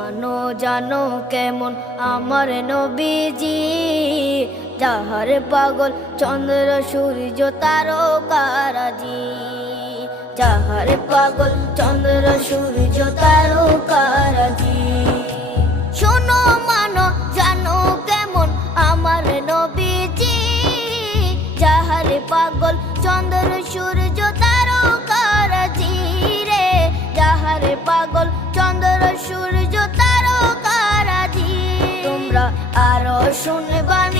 মানো জানো কেমন আমার নবীজি, যাহার পাগল চন্দ্র সূর্য তারকারাজি, যাহার পাগল চন্দ্র সূর্য তারকারাজি। শোনো মানো জানো কেমন আমার নবীজি, যাহার পাগল চন্দ্র সূর্য তারকারাজি রে, যাহার পাগল চন্দ্র সূর্য তারকারাজি। তোমরা আরো শুনবানি